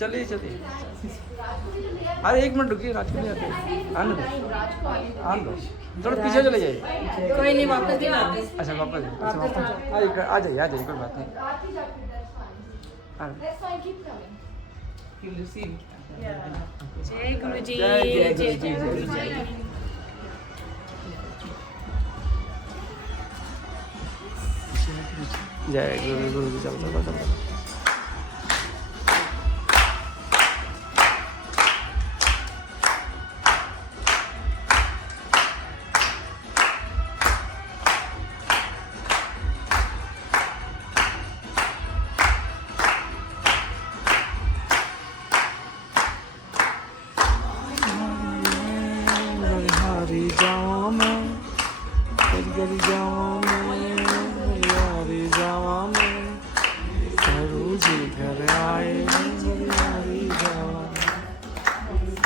चलिए चलिए। अरे एक मिनट रुकिए, राज को ले आते हैं। आने दो, आने दो, थोड़ा पीछे चले जाइए। कोई नहीं, वापस नहीं आते। अच्छा वापस आ जाइए आ जाइए, कोई बात नहीं। जय गुरु जी, जय जय जय गुरु जी, जय गुरु जय जी। जय गुरु गुरु जी, चलो चलो चलो। हरी जावा मैं, गरी जावा मैं, हरी जावा मैं, गुरु जी घर आए, हरी जावा,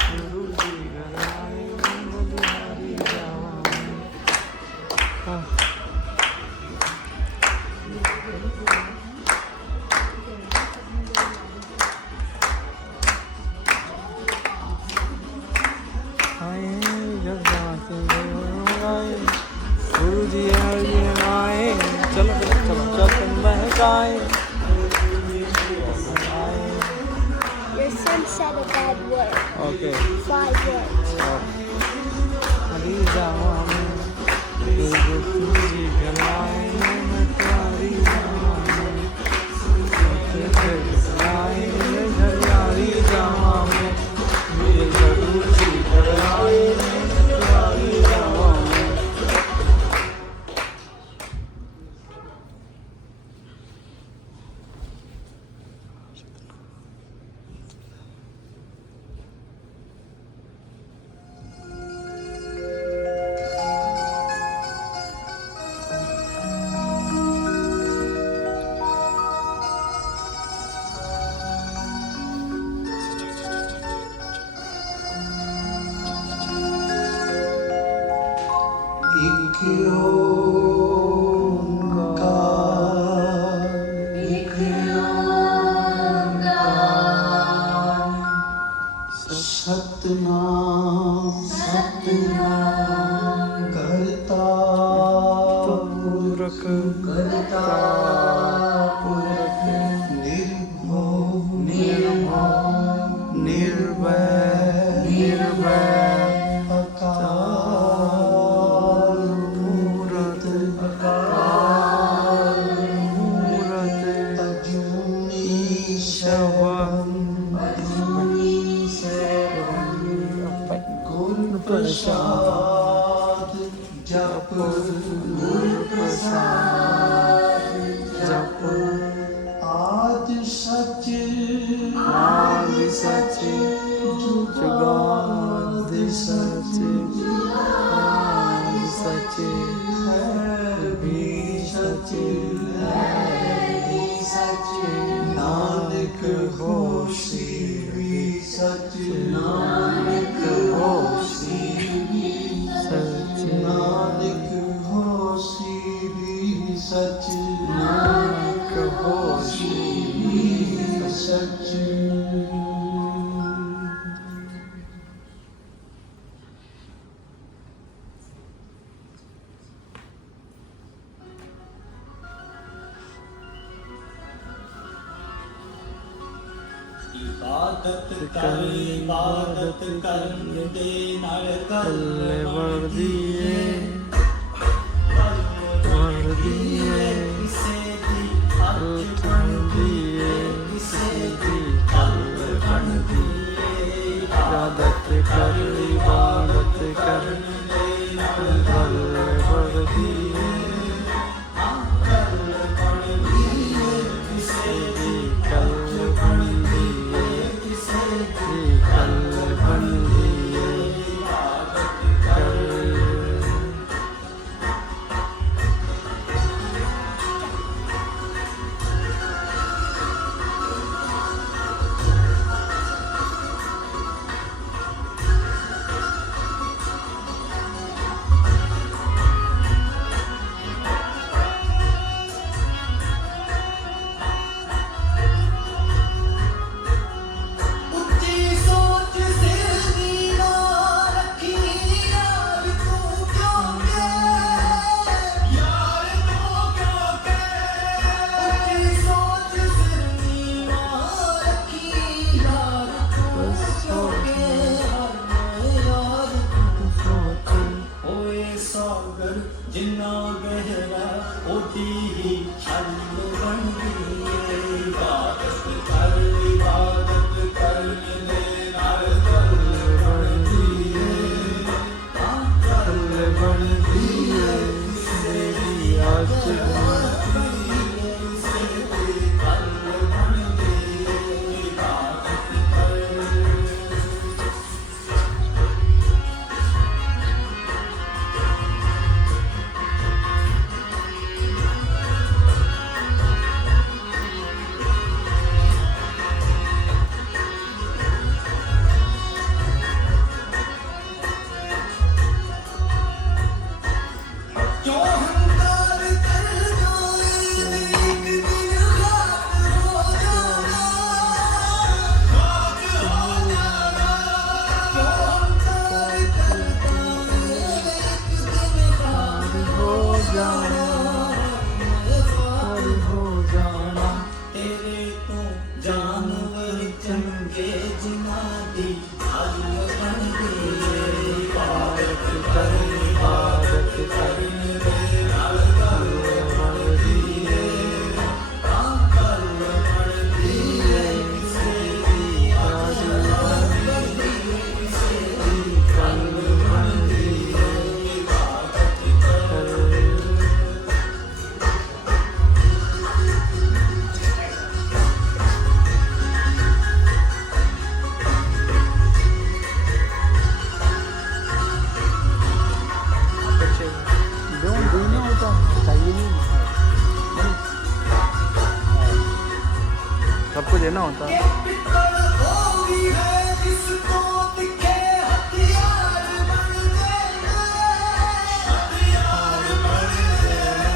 गुरु जी घर आए, हरी जावा। गुरु जी आए, चलो चलो चलो चल महकाए। Your son said a bad word. Okay 5 words. हरी जावा में, गुरु जी घर आए, मैं तुम्हारी जावा में, आए हरी जावा में, गुरु जी घर आए, मैं तुम्हारी जावा में। एक ओंकार, एक ओंकार, सतनाम सतनाम, करता पुरख, करता पुरख, निर्भव निर्भव, निर्भय निर्भय, अकाल मूरत, अकाल मूरत, अजूनी शवम, अजूनी शवम, गुर प्रसाद जप, गुर प्रसाद जप, आद सच, आद सच, जुगाद सच, जुगाद सच, है भी सच, है भी सच, नानक होशी भी सच, नानक होशी भी सच, नानक होशी भी सच, नानक होशी भी सच। इबादत कर इबादत करन दे नाल तल्ले वर्दिए वर्दिए, किसे दी अल्थ दिए, किसे दी अल्ल बन दिए। इबादत कर इबादत कर, तल्ले वर्दिए, किसे दी कल बन दिए, दी कल बन दिए, कर ਗੇ ਜਿਨ੍ਹਾਂ ਦੀ ਹੱਲ ਬਣਦੀ ਏ ਇਬਾਦਤ ਕਰ ਇਬਾਦਤ ਕਰ ਨਾਲ ਗੱਲ ਬਣਦੀ ਏ ਗੱਲ ਬਣਦੀ ਏ ਕਿਸੇ ਦੀ ਰਾਜ ਬਣਦੀ ਕਿਸੇ ਦੀ ਗੱਲ ਬਣਦੀ ਏ ਇਬਾਦਤ ਕਰ बच्चे don't देना होता चाहिए नहीं सबको देना होता ਪਿੱਤਲ ਹੋਈ ਹੈ ਜਿਸ ਤੋਂ ਤਿੱਖੇ ਹਥਿਆਰ ਬਣਦੇ ਨੇ ਹਥਿਆਰ ਬਣਦੇ ਨੇ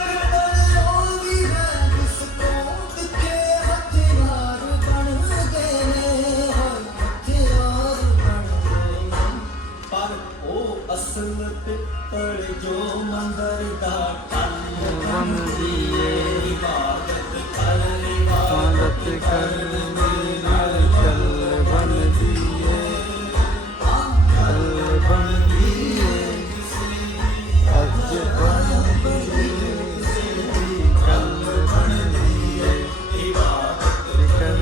ਪਿੱਤਲ ਹੋਈ ਹੈ ਜਿਸ ਤੋਂ ਤਿੱਖੇ ਹਥਿਆਰ ਬਣਦੇ ਨੇ ਹਥਿਆਰ ਬਣਦੇ ਨੇ ਪਰ ਉਹ ਅਸਲ ਪਿੱਤਲ ਜੋ ਮੰਦਰ ਦਾ ਟੱਲ बनदी है ਇਬਾਦਤ ਕਰ इबादत कर चल बनदी है चल बनदी है अज बनदी है कल बनदी है इबादत कर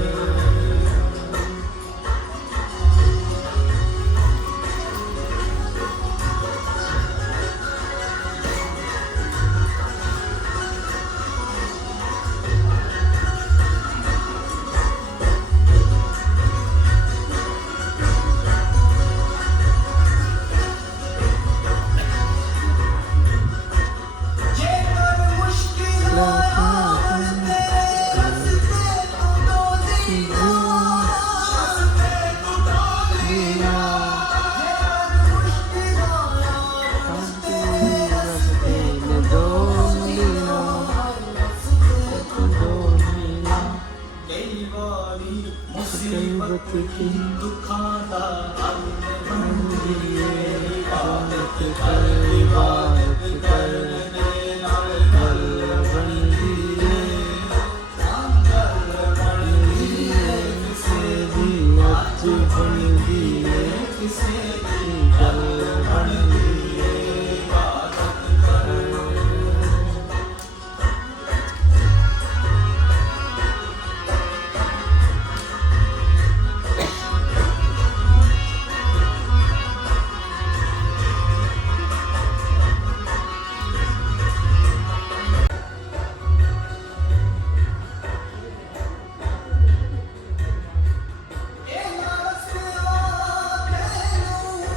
ਜੇਕਰ ਮੁਸ਼ਕਿਲ ਆਏ ਤੇਰੇ ਰਸਤੇ ਤੋਂ ਡੋਲੀਆਂ ਰਸਤੇ ਤੋਂ ਡੋਲੀਆਂ ਜੇਕਰ ਮੁਸ਼ਕਿਲ ਆਏ ਕਈ ਵਾਰੀ ਮੁਸੀਬਤ ਕੀ ਦੁੱਖਾਂ ਦਾ ਹੱਲ ਬਣਦੀ ਏ ਇਬਾਦਤ ਕਰ ਇਬਾਦਤ ਕਰਨੇ ਨਾਲ ਗੱਲ ਬਣਦੀ ਏ ਗੱਲ ਬਣਦੀ ਏ ਕਿਸੇ ਦੀ ਅੱਜ ਬਣਦੀ ਏ ਕਿਸੇ ਦੀ ਗੱਲ ਬਣਦੀ ਏ ਇਬਾਦਤ ਕਰ ਇਹਨਾਂ ਰਸਤਿਆਂ ਮੈਨੂੰ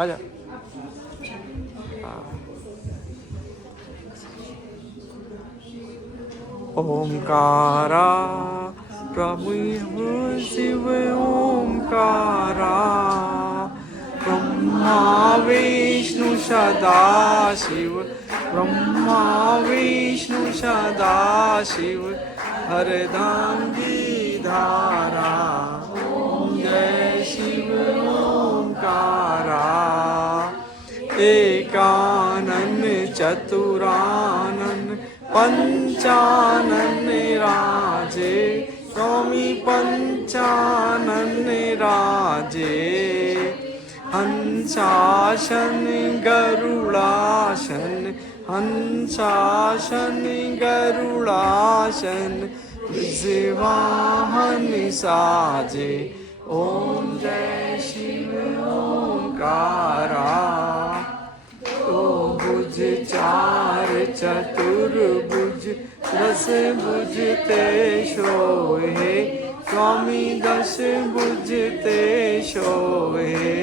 आजा। ओमकारा प्रभु शिव ओमकारा ब्रह्मा विष्णु सदा शिव ब्रह्मा विष्णु सदा शिव हरदांगी धारा ओम जय शिव ओमकारा एकानन चतुरानन पंचानन राजे स्वामी पंचानन राजे हंसासन गरुड़ासन हंसासन गरुड़ासन वाहन साजे ओम जय शिव ओमकारा तो भुज चार चतुर्भुज दस भुज ते सोहे स्वामी दस भुज ते सोहे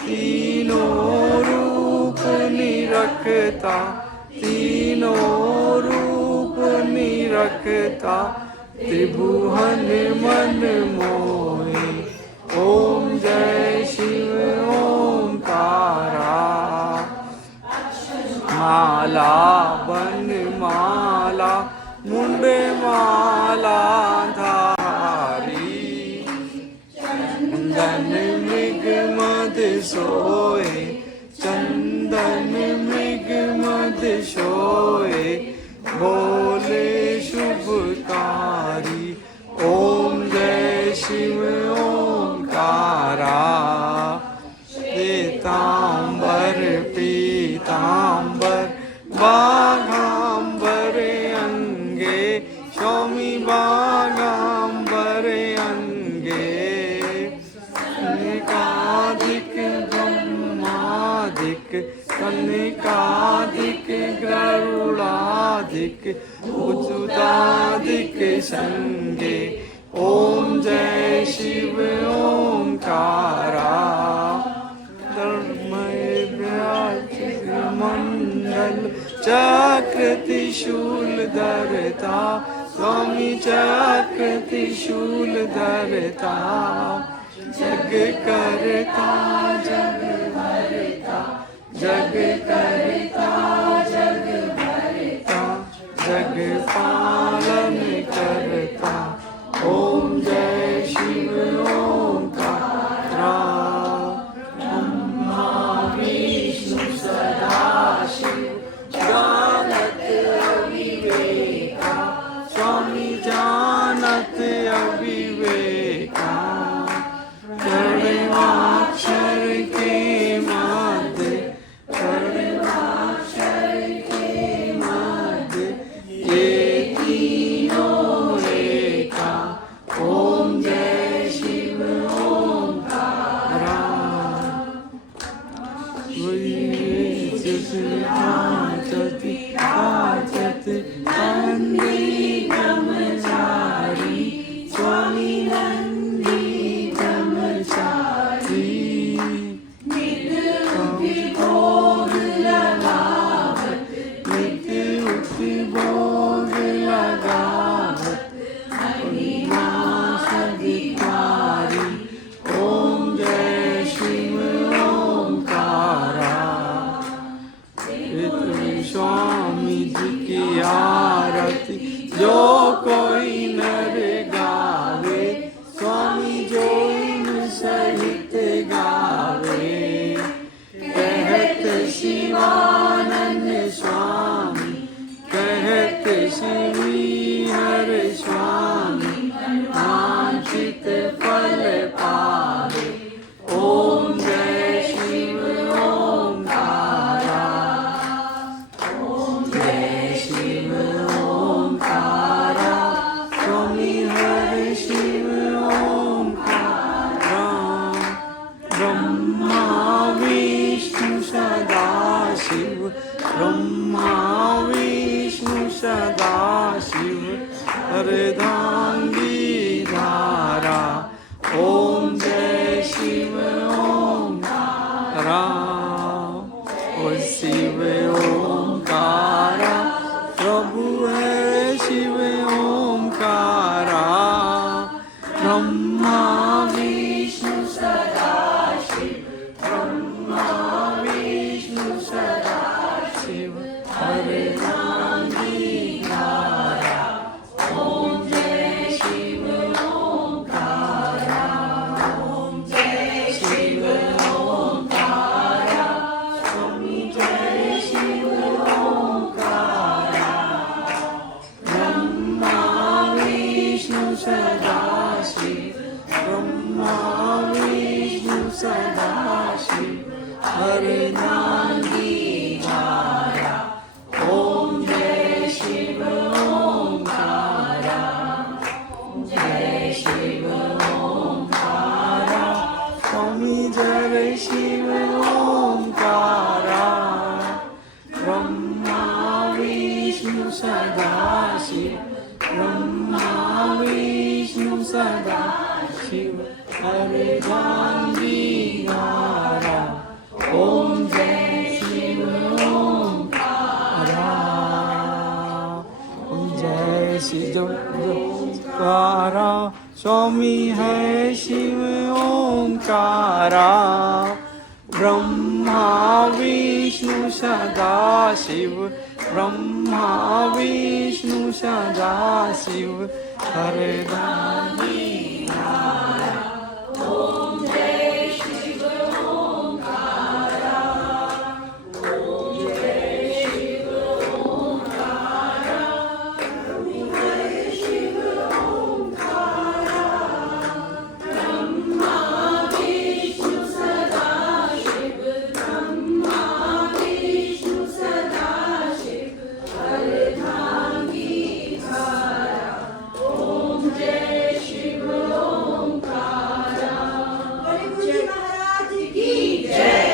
तीनों रूप निरखता तीनों रूप निरखता त्रिभुवन मन मोहे ओम जय शिव ओमकारा माला बन माला मुंड माला धारी चंदन मृग मद सोए चंदन मृग मद सोए बोले शुभकारी ओम जय शिव ओमकारा पीतांबर पीतांबर बाघांबर अंगे स्वामी बाघांबर अंगे कनिकाधिक ब्रह्माधिक कनिकाधिक गरुड़ाधिक उच्चताधिक संगे ओम जय शिव ओमकारा मंडल चक्र त्रिशूल धरता स्वामी चक्र त्रिशूल धरता जग करता जग भरता जग करता जग भरता जग पालन करता ओम जय शिव ओमकारा ब्रह्मा विष्णु सदा शिव जानत अविवेका स्वामी जानत अविवेका कर्माक्षर के मध्य कर्माक्षर के मध्य ये तीनों एका ओम जय शिव ओमकारा आचति आचति नंदी ब्रह्मचारी स्वामी नंदी ब्रह्मचारी नित्य उपभोग लगावत नित्य उपभोग लगावत अविनाश अधिकारी ओम जय शिव ओमकारा स्वामी जी की आरती जो कोई नर गावे स्वामी जो इन सहित गावे कहत शिवानंद स्वामी कहत श्री हर स्वामी वांछित फल पावे ओम जय शिव ओमकारा जय शिव ओमकारा स्वामी हर शिव ओमकारा ब्रह्मा विष्णु सदा शिव ब्रह्मा विष्णु सदा शिव ओंकारा, प्रभु है शिव ओंकारा। ब्रह्मा विष्णु सदा शिव, ब्रह्मा विष्णु सदा शिव, हरे नाम दीनारा। ओम जय शिव ओंकारा, ओम जय शिव ओंकारा, स्वामी जय शिव ओंकारा। ब्रह्मा विष्णु सदा शिव, ब्रह्मा विष्णु सदा शिव, हरे नाम दीनारा। ओम जय शिव ओंकारा, जय शिव ओंकारा, स्वामी जय शिव ओंकारा। ब्रह्मा विष्णु सदा शिव, ब्रह्मा विष्णु सदा शिव, हरे नाम दीनारा। ओम जय शिव ओंकारा, ओम जय शिव ओंकारा, स्वामी है शिव ओंकारा। ब्रह्मा विष्णु सदा शिव, ब्रह्मा विष्णु सदा शिव, हरे नाम दीनारा। ओम जय शिव ओंकारा, ओम जय शिव ओंकारा, ओम जय शिव ओंकारा। ब्रह्मा विष्णु सदा शिव, ब्रह्मा विष्णु सदा शिव, हरे नाम दीनारा। ओम जय शिव ओंकारा। बड़े गुरु जी महाराज की जय।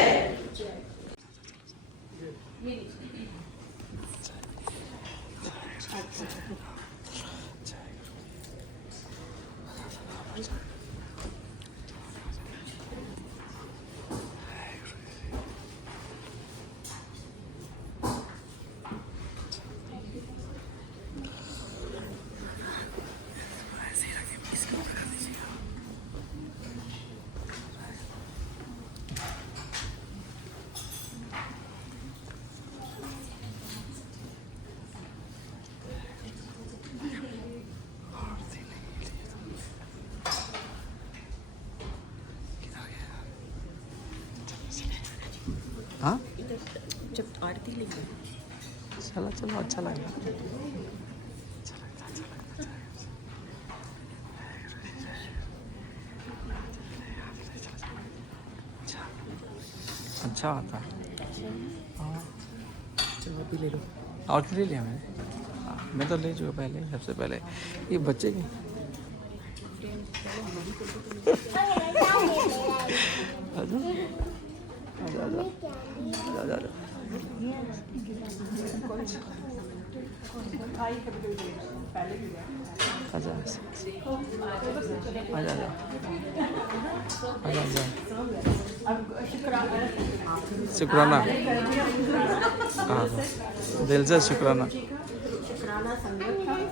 हाँ जब आरती लेंगे चलो चलो, अच्छा लगा। अच्छा आता है। चलो अभी ले लो। और ले लिया मैंने। हाँ, मैं तो ले चुका पहले, सबसे पहले। ये बच्चे की आजा आजा आजा आजा आजा। आजा आजा आजा आजा आजा। शुक्राना, हाँ दिल से शुक्राना।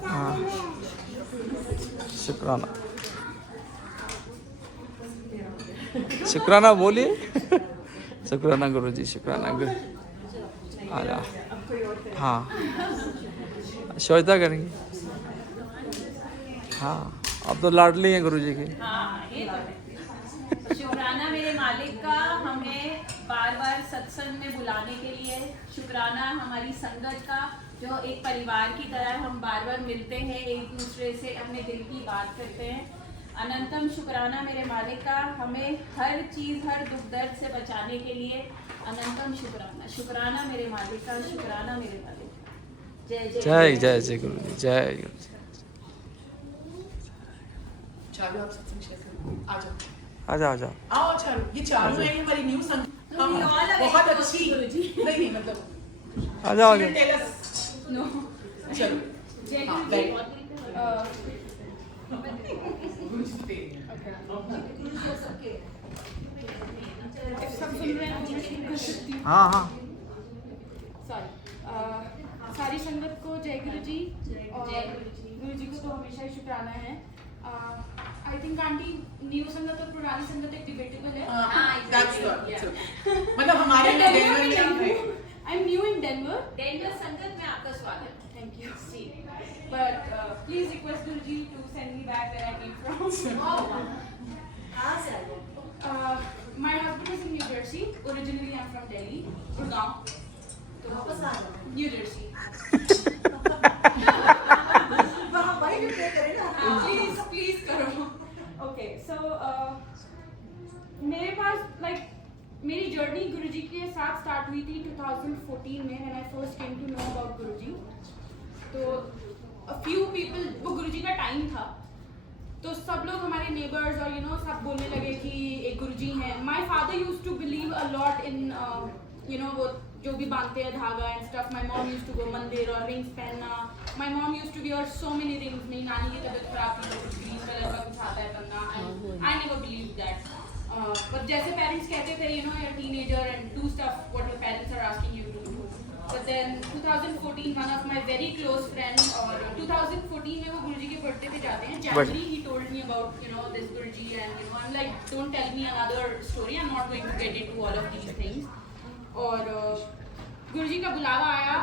हाँ शुक्राना, शुक्राना बोलिए। शुक्राना गुरुजी, शुक्राना गुरु। आजा, हाँ श्वेता करेंगे। हाँ अब तो लाडली हैं गुरुजी की। हाँ ये तो है। शुक्राना मेरे मालिक का हमें बार बार सत्संग में बुलाने के लिए। शुक्राना हमारी संगत का, जो एक परिवार की तरह हम बार बार मिलते हैं, एक दूसरे से अपने दिल की बात करते हैं। अनंतम शुक्राना मेरे मालिक का हमें हर चीज़, हर दुख दर्द से बचाने के लिए। अनंतम शुक्राना, शुक्राना मेरे मालिक का, शुक्राना मेरे मालिक का। जय जय जय जय जय गुरु जी, जय गुरु जी। चालू आप सत्संग शेयर करो। आ जाओ आ जाओ आ जाओ। आओ चालू, ये चालू है हमारी न्यू संग बहुत अच्छी। नहीं मतलब आ जाओ आ जाओ। Tell us. नो चलो जय हाँ, गुरु जी। हाँ हाँ सारी संगत को जय गुरु जी और गुरु जी को तो हमेशा ही शुक्राना है। आई थिंक आंटी न्यू संगत और पुरानी संगत एक डिबेटेबल है। That's good. मतलब हमारे में डेनवर में आप हैं। I am new in Denver. Denver संगत में आपका स्वागत। Thank you. But please request Guruji to send me back where I came from. My husband is in New Jersey. Originally, I'm from Delhi, Gurgaon. New Jersey. Please करो. Okay, so मेरे पास मेरी journey गुरुजी के साथ start हुई थी 2014 में when I first came to know about गुरुजी। तो a few people, वो गुरुजी का टाइम था, तो सब लोग हमारे नेबर्स और सब बोलने लगे कि एक गुरुजी हैं। My father used to believe a lot in वो जो भी बांधते हैं धागा and stuff. My mom used to go mandir और रिंग्स पहनना। My mom used to wear so many rings. मेरी नानी की तबीयत खराब थी तो ग्रीन कलर का कुछ आता है पहनना। I never believe that. But जैसे पेरेंट्स कहते थे you're a teenager and do stuff what your parents are asking you to do. But then 2014 one of my very close friends और 2014 में वो गुरुजी के बर्थडे पे जाते हैं। January he told me about this Guruji and I'm like don't tell me another story, I'm not going to get into all of these things. और गुरुजी का बुलावा आया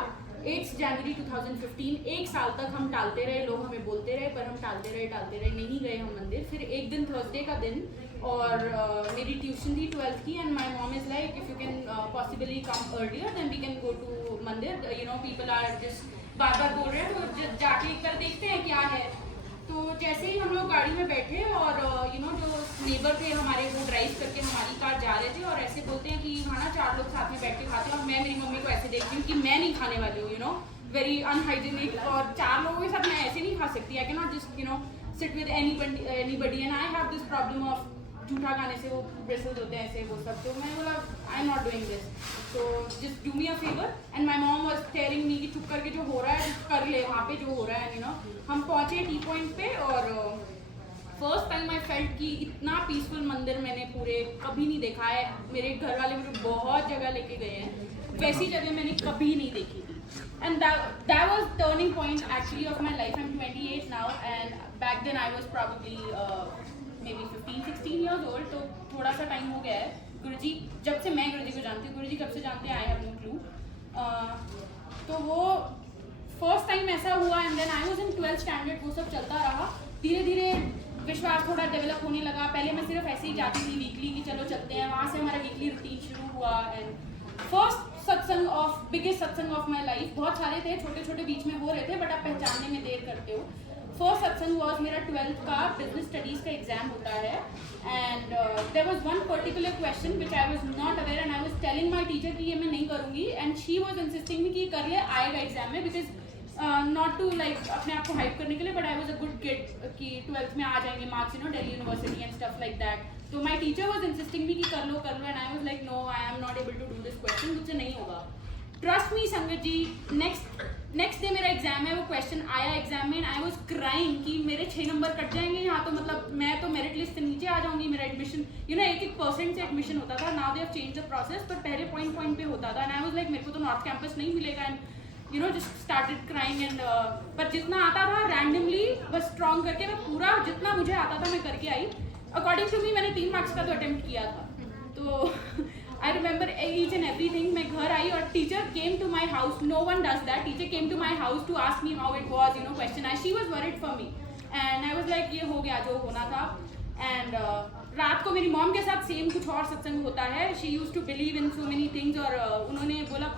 8 जनवरी 2015। एक साल तक हम टालते रहे, लोग हमें बोलते रहे पर हम टालते रहे, नहीं गए हम मंदिर। फिर एक दिन थर्सडे का दिन और मेरी ट्यूशन थी 12th की and my mom is like if you can possibly come earlier then we can go to mandir. People are just बार बार बोल रहे हैं तो जाके एक बार देखते हैं क्या है। तो जैसे ही हम लोग गाड़ी में बैठे और जो नेबर थे हमारे वो ड्राइव करके हमारी कार जा रहे थे और ऐसे बोलते हैं कि हाँ ना 4 लोग साथ में बैठ के खाते हैं और मैं मेरी मम्मी को ऐसे देखती हूँ कि मैं नहीं खाने वाली हूँ वेरी अनहाइजीनिक और 4 लोगों के साथ मैं ऐसे नहीं खा सकती। I can not just sit with anybody and I have this problem of झूठा खाने से वो ब्रेसल्स होते हैं ऐसे वो सब। तो मैं बोला I am not doing this, तो just do me a favour. And my mom was telling me कि चुप करके जो हो रहा है कर ले वहाँ पे जो हो रहा है। हम पहुँचे टी पॉइंट पे और फर्स्ट टाइम आई फेल्ट कि इतना पीसफुल मंदिर मैंने पूरे कभी नहीं देखा है। मेरे घर वाले मुझे बहुत जगह लेके गए हैं, वैसी जगह मैंने कभी नहीं देखी थी। And that was turning point actually of my life. I'm 28 now and back then I was probably maybe 15-16 years old. तो थोड़ा सा टाइम हो गया है। गुरुजी जब से मैं गुरुजी को जानती हूँ, गुरुजी कब से जानते हैं आई हैव नो क्लू। तो वो फर्स्ट टाइम ऐसा हुआ and then I was in 12th standard. वो सब चलता रहा, धीरे धीरे विश्वास थोड़ा डेवलप होने लगा। पहले मैं सिर्फ ऐसे ही जाती थी वीकली कि चलो चलते हैं, वहाँ से हमारा वीकली रूटीन शुरू हुआ। एंड फर्स्ट सत्संग ऑफ बिगेस्ट सत्संग ऑफ माई लाइफ, बहुत सारे थे छोटे छोटे बीच में हो रहे थे बट आप पहचानने में देर करते हो। फर्स्ट सत्संग वॉज मेरा 12th का बिजनेस स्टडीज़ का एग्जाम होता है and there was one particular question which I was not aware and I was telling my teacher कि ये मैं नहीं करूँगी and she was insisting me कि कर ले आएगा एग्जाम में, बिकॉज नॉट टू लाइक अपने आप को हाइप करने के लिए but I was a good kid कि 12th में आ जाएंगे marks Delhi university and stuff like that. तो my teacher was insisting me कि कर लो and I was like no I am not able to do this question, मुझसे नहीं होगा। Trust me sangat ji, next day मेरा एग्जाम है, वो क्वेश्चन आया एग्जाम में एंड आई वाज क्राइंग कि मेरे 6 नंबर कट जाएंगे यहाँ, तो मतलब मैं तो मेरिट लिस्ट से नीचे आ जाऊंगी। मेरा एडमिशन 1% से एडमिशन होता था, now they have change the process, पर पहले पॉइंट पे होता था एंड आई वाज लाइक मेरे को तो नॉर्थ कैंपस नहीं मिलेगा and just started crying and पर जितना आता था रैंडमली बस स्ट्रॉन्ग करके मैं पूरा जितना मुझे आता था मैं करके आई। अकॉर्डिंग टू मी मैंने 3 मार्क्स का तो अटेम्प्ट किया था। तो I remember each and everything. मैं घर आई और teacher came to my house. No one does that. Teacher came to my house to ask me how it was, question. She was worried for me, and I was like ये हो गया जो होना था। And रात को मेरी mom के साथ सेम कुछ और सत्संग होता है। She used to believe in so many things और उन्होंने बोला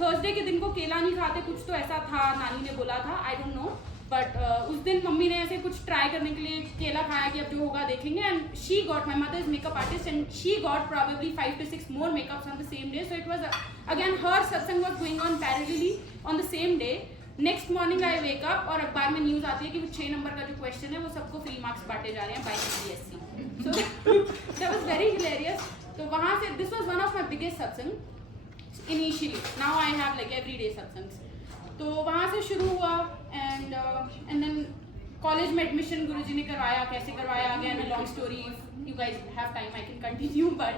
थर्सडे के दिन को केला नहीं खाते, कुछ तो ऐसा था नानी ने बोला था, I don't know. बट उस दिन मम्मी ने ऐसे कुछ ट्राई करने के लिए केला खाया कि अब जो होगा देखेंगे and she got, my mother is makeup artist and she got probably 5 to 6 more makeups on the same day. So it was again her satsang was going on parallelly on the same day. Next morning I wake up और अखबार में news आती है कि वो 6 number का जो question है वो सबको फ्री मार्क्स बांटे जा रहे हैं by CBSE. So that was very hilarious. तो वहाँ से this was one of my biggest satsang initially. Now I have like everyday satsangs. तो वहाँ से शुरू हुआ एंड देन कॉलेज में एडमिशन गुरुजी ने करवाया. कैसे करवाया again a long story. You guys have time I can continue. But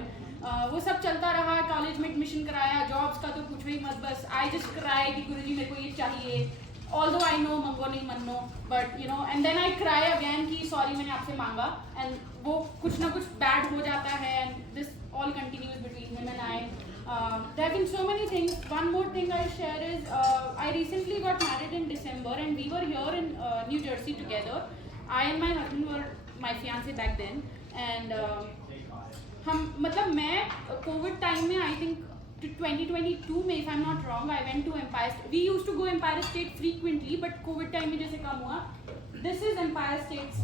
वो सब चलता रहा, कॉलेज में एडमिशन कराया, जॉब्स का तो पूछो ही मत, बस आई जस्ट क्राई कि गुरुजी मेरे को ये चाहिए, ऑल्दो आई नो मंगो नहीं मनो, but you know, and then I cry again कि सॉरी मैंने आपसे मांगा, एंड वो कुछ ना कुछ बैड हो जाता है, and this all continues between him and I. There have been so many things. One more thing I'll share is I recently got married in December and we were here in New Jersey together. I and my husband were my fiance back then, and हम मतलब मैं Covid time में I think 2022 में, if I'm not wrong, I went to Empire. We used to go Empire State frequently, but Covid time में जैसे कम हुआ. This is Empire State's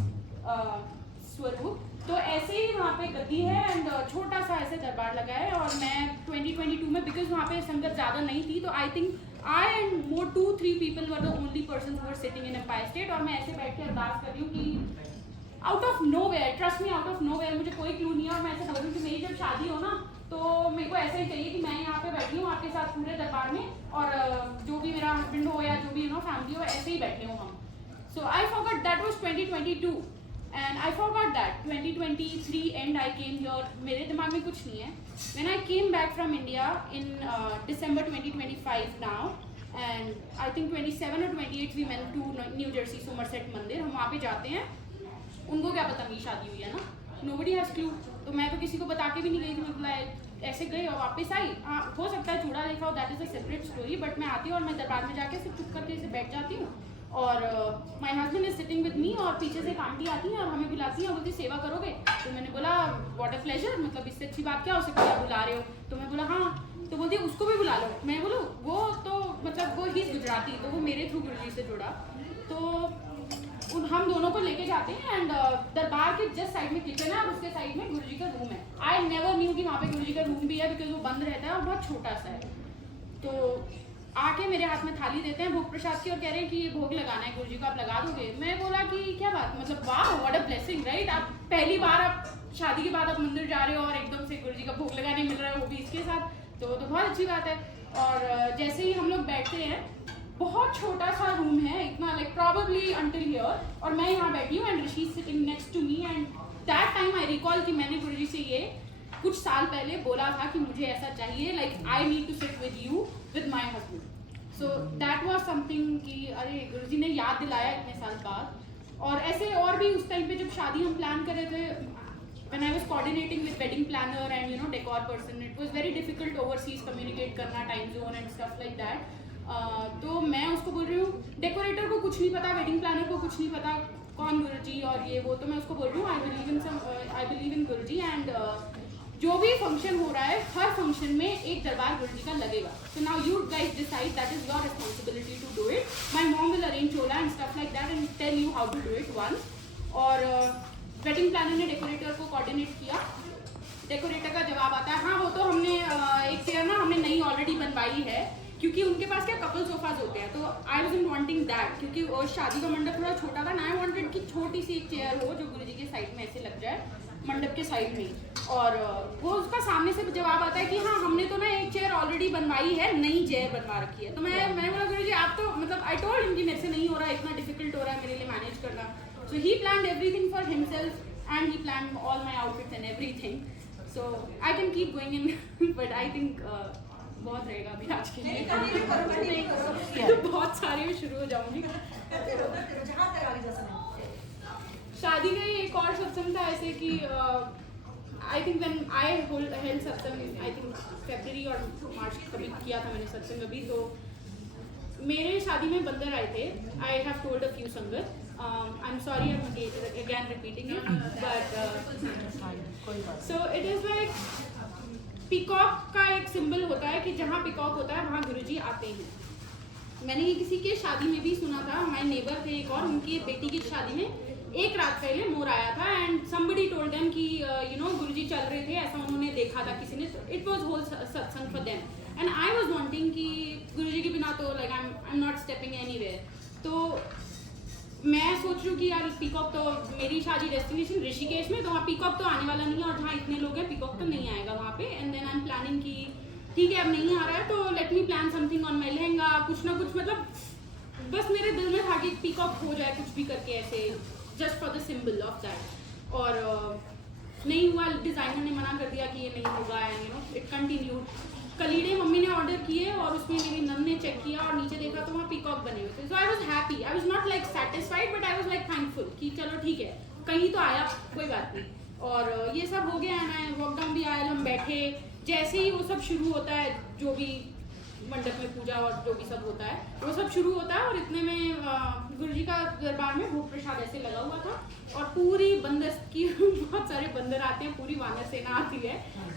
स्वरूप. तो ऐसे ही वहाँ पे गद्दी है एंड छोटा सा ऐसे दरबार लगा है, और मैं 2022 में, बिकॉज वहाँ पे संगत ज़्यादा नहीं थी, तो I think I and more 2-3 people were the only person who were sitting in Empire State. और मैं ऐसे बैठ के अरदास कर रही हूँ कि out of nowhere, trust me, out of nowhere, मुझे कोई क्लू नहीं है, और मैं ऐसे बोल रही हूँ कि मेरी जब शादी हो ना तो मेरे को ऐसा ही चाहिए कि मैं यहाँ पे बैठी हूँ आपके साथ पूरे दरबार में, और जो भी मेरा हस्बैंड हो या जो भी फैमिली हो, ऐसे ही बैठे हो हम. So I forgot that was 2022. And I forgot that 2023 end I came here. मेरे दिमाग में कुछ नहीं है. When I came back from India in December 2025 now, and I think 27 or 28 we went to New Jersey Somerset मंदिर. हम वहाँ पे जाते हैं. उनको क्या पता मेरी शादी हुई है ना? Nobody has clue. तो मैं तो किसी को बता के भी नहीं गई थी. मतलब ऐसे गई और वापस आई. हाँ, हो सकता है चूड़ा देखा हो, that is a separate story. But मैं आती हूँ और मैं दरबार में जाके सिर्फ चुप करके ऐसे बैठ जाती हूँ. और my husband is sitting with me, और पीछे से एक आंटी आती है और हमें बुलाती है, बोलती सेवा करोगे? तो मैंने बोला व्हाट अ प्लेजर, मतलब इससे अच्छी बात क्या हो सकती है, बुला रहे हो? तो मैं बोला हाँ. तो बोलती उसको भी बुला लो. मैं बोलूँ वो तो मतलब वो ही गुजराती, तो वो मेरे थ्रू गुरुजी से जुड़ा. तो हम दोनों को लेके जाते हैं, एंड दरबार के जस्ट साइड में किचन है और उसके साइड में गुरुजी का रूम है. आई नेवर न्यू कि वहाँ पे गुरुजी का रूम भी है, बिकॉज वो बंद रहता है और बहुत छोटा सा है. तो आके मेरे हाथ में थाली देते हैं भोग प्रसाद की और कह रहे हैं कि ये भोग लगाना है गुरुजी को, आप लगा दोगे? मैं बोला कि क्या बात, मतलब वाह व्हाट अ ब्लेसिंग, राइट? आप पहली बार आप शादी के बाद आप मंदिर जा रहे हो और एकदम से गुरुजी का भोग लगाने मिल रहा है, वो भी इसके साथ, तो बहुत अच्छी बात है. और जैसे ही हम लोग बैठते हैं, बहुत छोटा सा रूम है, इतना लाइक प्रॉबेबली अंटिल हियर, और मैं यहाँ बैठी हूँ and Rishi sitting next to me. And that time I recall कि मैंने गुरुजी से ये कुछ साल पहले बोला था कि मुझे ऐसा चाहिए, like I need to sit with you with my husband. So that was something कि अरे गुरुजी ने याद दिलाया इतने साल बाद. और ऐसे और भी उस टाइम पे जब शादी हम प्लान कर रहे थे, when I was coordinating with wedding planner and decor person, it was very difficult overseas communicate करना, time zone and stuff like that. तो मैं उसको बोल रही हूँ डेकोरेटर को कुछ नहीं पता, वेडिंग प्लानर को कुछ नहीं पता कौन गुरुजी और ये वो. तो मैं उसको बोल रही हूँ I believe in Guruji, and जो भी फंक्शन हो रहा है हर फंक्शन में एक दरबार गुरुजी का लगेगा. So now you guys decide, that is your responsibility to do it. My mom will arrange chola and stuff like that and tell you how to do it once. और वेडिंग प्लानर ने decorator को coordinate किया. Decorator का जवाब आता है हाँ वो तो हमने एक चेयर ना हमने नई ऑलरेडी बनवाई है, क्योंकि उनके पास क्या कपल सोफाज होते हैं. तो आई वाज़न्ट वांटिंग दैट, क्योंकि शादी का मंडप थोड़ा छोटा था ना. आई वांटेड कि छोटी सी एक चेयर हो जो गुरुजी के साइड में ऐसे लग जाए, मंडप के साइड में. और वो उसका सामने से जवाब आता है कि हाँ हमने तो ना एक चेयर ऑलरेडी बनवाई है, नई चेयर बनवा रखी है. तो मैंने बोला गुरुजी आप तो मतलब आई टोल्ड हिम कि मेरे से नहीं हो रहा है, इतना डिफिकल्ट हो रहा है मेरे लिए मैनेज करना. So he planned everything for himself and he planned all my outfits and everything. So I can keep going in, but I think बहुत रहेगा अभी आज के लिए. बहुत सारे में शुरू हो जाऊंगी. शादी का एक और सत्संग था ऐसे कि I think when I held सत्संग, आई थिंक फरवरी और मार्च कभी किया था मैंने सत्संग अभी. तो मेरे शादी में बंदर आए थे. I have told a few sangat. I am sorry I am again repeating it, but so it is like peacock का एक सिंबल होता है कि जहाँ पीकॉक होता है वहाँ गुरुजी आते हैं. मैंने ये किसी के शादी में भी सुना था. हमारे नेबर थे एक और, उनकी बेटी की शादी में एक रात पहले मोर आया था एंड somebody told them कि गुरुजी चल रहे थे, ऐसा उन्होंने देखा था किसी ने. इट वाज होल सत्संग for them and I was wanting कि गुरुजी के बिना तो like I am not stepping anywhere. तो मैं सोच रही हूँ कि यार पीकॉक तो मेरी शादी डेस्टिनेशन ऋषिकेश में, तो वहाँ पीकॉक तो आने वाला नहीं है, और जहाँ इतने लोग हैं पीकॉक तो नहीं आएगा वहाँ पे. And then I am planning कि ठीक है अब नहीं आ रहा है तो let me plan something on my lehenga, कुछ ना कुछ. मतलब बस मेरे दिल में था कि पीकॉक हो जाए कुछ भी करके ऐसे, just for the symbol of that. और नहीं हुआ, डिज़ाइनर ने मना कर दिया कि ये नहीं होगा. कंटिन्यूड। कलीड़े मम्मी ने ऑर्डर किए और उसमें मेरी नन ने चेक किया और नीचे देखा तो वहाँ पीकॉक बने हुए थे। So I was happy, I was not like satisfied but I was like thankful कि चलो ठीक है, कहीं तो आया, कोई बात नहीं। और ये सब हो गया है, मैं वॉकडाउन भी आया, हम बैठे, जैसे ही वो सब शुरू होता है, जो भी मंडप में पूजा और जो भी सब होता है वो सब शुरू होता है, और इतने में गुरुजी का दरबार में भोग प्रसाद ऐसे लगा हुआ था और पूरी बंदर की बहुत सारे बंदर आते हैं, पूरी वानर सेना आती है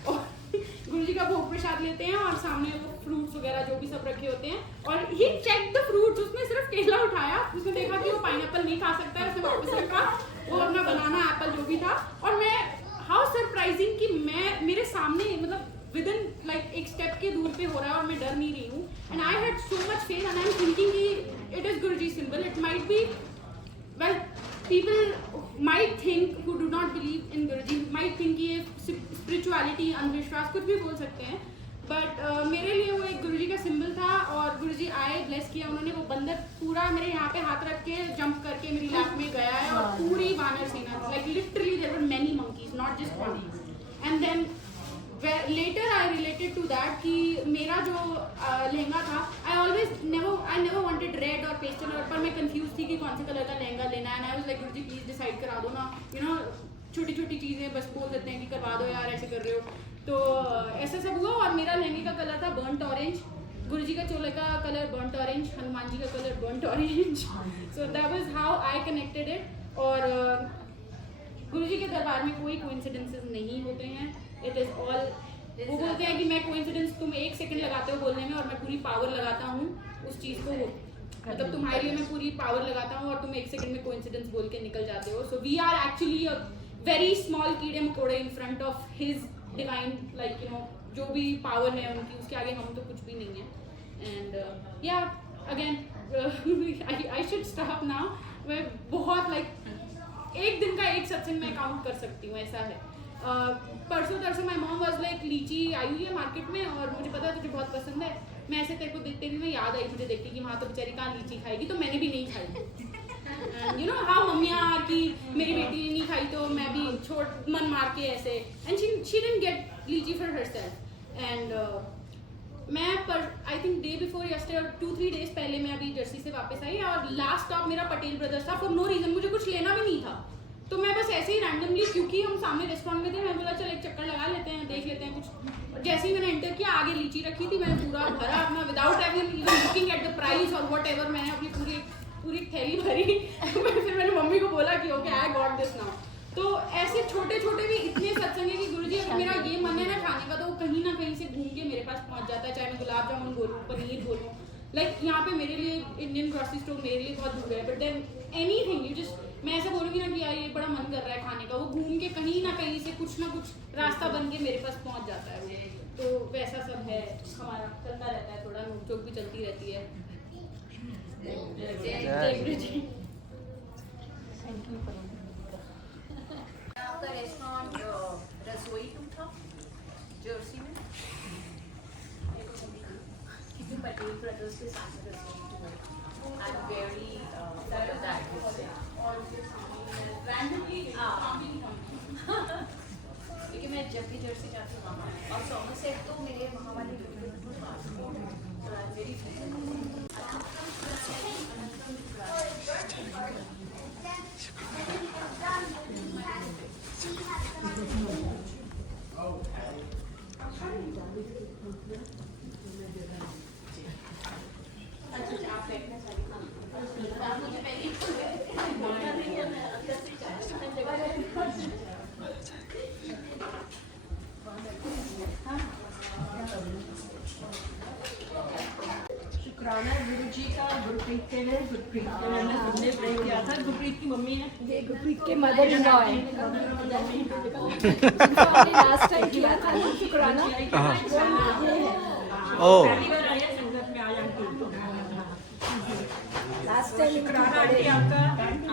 और गुरुजी का भोग प्रसाद लेते हैं और सामने वो फ्रूट्स वगैरह जो भी सब रखे होते हैं। और ही चेक द फ्रूट्स, उसने सिर्फ केला उठाया, उसने देखा कि वो पाइनएप्पल नहीं खा सकता है, उसने वापस रखा वो अपना बनाना एप्पल जो भी था। और मैं हाउ सरप्राइजिंग कि मैं मेरे सामने मतलब विद इन लाइक एक स्टेप के दूर पे हो रहा है और मैं डर नहीं रही हूँ। And I had so much faith and I am thinking कि it is Guruji symbol, it might be well people might think who do not believe in Guruji might think कि ये spirituality अंधविश्वास कुछ भी बोल सकते हैं, बट मेरे लिए वो एक गुरुजी का सिंबल था। और गुरुजी आए, ब्लेस किया उन्होंने, वो बंदर पूरा मेरे यहाँ पे हाथ रख के जंप करके मेरी लैप में गया है और पूरी वानर सेना, like literally there were many monkeys, not just one. And then later I related to that कि मेरा जो लहंगा था, I never wanted red और pastel, और पर मैं confused थी कि कौन से कलर का लहंगा लेना है। and I was like Guruji please decide करा दो ना, you know छोटी छोटी चीज़ें बस बोल देते हैं कि करवा दो यार, ऐसे कर रहे हो। तो ऐसा सब हुआ और मेरा लहंगे का कलर था बर्न्ट ऑरेंज, गुरुजी का चोले का colour burnt orange, Hanuman ji का colour burnt orange. So that was how I connected it. और गुरुजी के दरबार में कोई कोइंसिडेंसेस नहीं होते हैं, इट इज ऑल, वो बोलते हैं कि मैं कोइंसिडेंस, तुम 1 सेकंड लगाते हो बोलने में और मैं पूरी पावर लगाता हूँ उस चीज़ को, मतलब तुम्हारे लिए मैं पूरी पावर लगाता हूँ और तुम 1 सेकंड में कोइंसिडेंस बोल के निकल जाते हो। So we are actually a very small कीड़े मकोड़े in front of his divine, like you know जो भी पावर है उनकी, उसके आगे हम तो कुछ भी नहीं है। एंड या again I should stop now. मैं बहुत लाइक एक दिन का एक सत्संग में काउंट कर सकती हूँ, ऐसा है। परसों तरसों माई मॉम वाज लाइक लीची आई हुई है मार्केट में और मुझे पता है तुझे बहुत पसंद है, मैं ऐसे तेरे को देखते हुए मैं याद आई मुझे देखती कि वहाँ तो बेचारी कहाँ लीची खाएगी, तो मैंने भी नहीं खाई। यू नो हाउ मम्मियाँ की मेरी बेटी ने नहीं खाई तो मैं भी छोड़ मन मार के ऐसे, एंड शी डिडंट गेट लीची फॉर हरसेल्फ। एंड मैं पर I think day before yesterday और 2-3 डेज पहले मैं अभी जर्सी से वापस आई और लास्ट स्टॉप मेरा पटेल ब्रदर्स था। फॉर नो रीज़न, मुझे कुछ लेना भी नहीं था, तो मैं बस ऐसे ही रैंडमली, क्योंकि हम सामने रेस्टोरेंट में थे, मैं बोला चल एक चक्कर लगा लेते हैं, देख लेते हैं कुछ। जैसे ही मैंने एंटर किया आगे लीची रखी थी, मैंने पूरा भरा अपना without even looking at the price और वॉट एवर, मैंने अपनी पूरी थैली भरी। फिर मैंने मम्मी को बोला कि okay I got this now. तो ऐसे छोटे छोटे भी इतने सत्संग है कि गुरुजी अगर मेरा ये मन है ना खाने का, तो वो कहीं ना कहीं से घूम के मेरे पास पहुंच जाता है, चाहे मैं गुलाब जामुन बोलूँ, पनीर बोलूँ, लाइक यहाँ पे मेरे लिए इंडियन ग्रोसरी स्टोर मेरे लिए बहुत दूर है, but than anything you just, मैं ऐसा बोलूँगी ना कि यार ये बड़ा मन कर रहा है खाने का, वो घूम के कहीं ना कहीं से कुछ ना कुछ रास्ता बन के मेरे पास पहुंच जाता है। तो वैसा सब है हमारा, चलता रहता है, थोड़ा नोक-झोंक भी चलती रहती है। जय गुरु जी। आपका रेस्टोरेंट रसोई टू था जर्सी में, किसी पटेल ब्रदर्स के सामने रसोई too, I am very proud of that. क्योंकि मैं जब भी जर्सी जाती हूँ वहाँ, और सॉमरसेट तो मेरे वहाँ वाले मेरी शुक्राना गुरुजी का, गुरप्रीत के लिए, गुरप्रीत के लिए हमने सबने प्रे किया था। गुरप्रीत की मम्मी है, ये गुरप्रीत के मदर इन लॉ है। लास्ट टाइम किया था ना शुक्राना, ओह पहली बार आई है संगत में, आया लास्ट टाइम शुक्राना आंटी आपका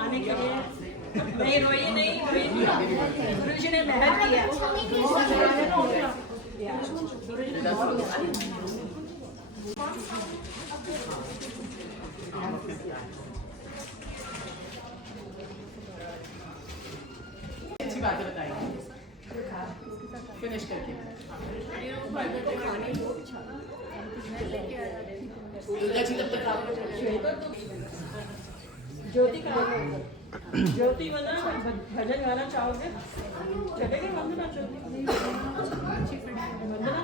आने के लिए। नहीं रोइए, नहीं रोइए, गुरुजी ने मेहर किया। अच्छी बात बताई, फिनिश फिनिश करके दुर्गा जी तब तक आप ज्योति का ज्योति बना भजन गाना चाहोगे चलेगा वंदना ज्योति वंदना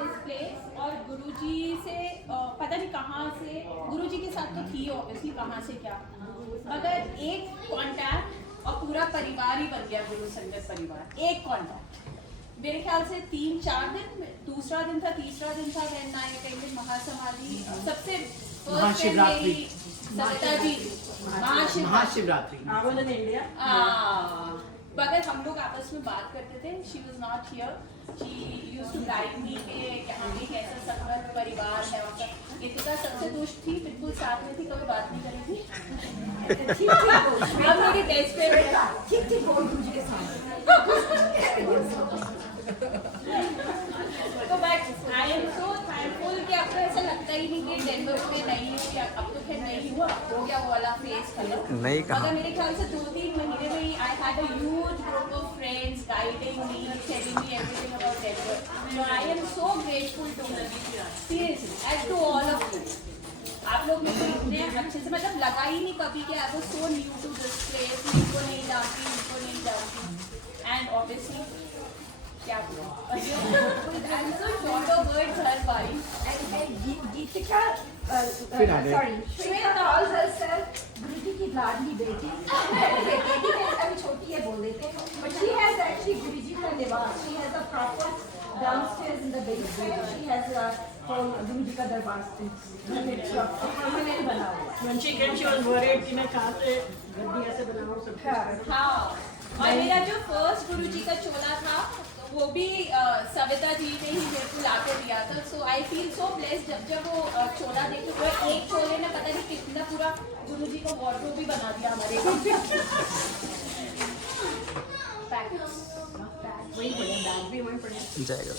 इस प्लेस और गुरुजी से पता नहीं कहाँ से, गुरुजी के साथ तो थी ऑब्वियसली, कहाँ से क्या, मगर एक कांटेक्ट और पूरा परिवार ही बन गया गुरु संगत परिवार। एक कांटेक्ट मेरे ख्याल से 3-4 दिन, दूसरा दिन था, तीसरा दिन था, देन आई अटेंडेड महासमाधि, सबसे महाशिवरात्रि, सविता जी महाशिवरात्रि आवाज इन इंडिया। मगर हम लोग आपस में बात करते थे, she was not here, she used to guide me कि यहाँ पे कैसा संगत परिवार है वहाँ पर। इतना सबसे दुष्ट थी, बिल्कुल साथ में थी, कभी बात नहीं करी थी। अब मेरी बेस्ट फ्रेंड है, ठीक बोल गुरुजी के साथ। तो but I am so thankful कि आपको ऐसा लगता ही नहीं कि डेनवर में नहीं है, अब तो खैर नहीं हुआ, हो गया वो वाला फेस खत्म। नहीं कहा। मगर मेरे ख्याल से 2-3 महीने में ही I had a huge group of friends guiding me, telling me everything about Denver. So I am so grateful to seriously as to all of you. आप लोग मेरे को इतने अच्छे से, मतलब लगा ही नहीं कभी कि I was so new to this place, इनको नहीं जानती एंड ऑब्वियसली क्या बोला I am so short of words हर बारी। Geetika sorry Shweta calls herself Guruji की लाडली बेटी। बेटी अभी छोटी है बोल देते हैं, but she has actually गुरुजी का निवास, she has a proper downstairs in the building, she has a whole गुरुजी का दरबार permanent बना हुआ। When she came, she was worried कि मैं कहाँ से गद्दी ऐसे बनाऊँ सब। हाँ, और मेरा जो फर्स्ट गुरुजी का चोला था वो भी सविता जी ने ही मेरे को ला के दिया था। सो आई फील सो ब्लेस्ड जब वो चोला देखी, वो एक चोले ने पता नहीं कितना पूरा गुरुजी का वार्डरोब भी बना दिया हमारे वही पड़े बैग भी वहीं पड़े जाएगा।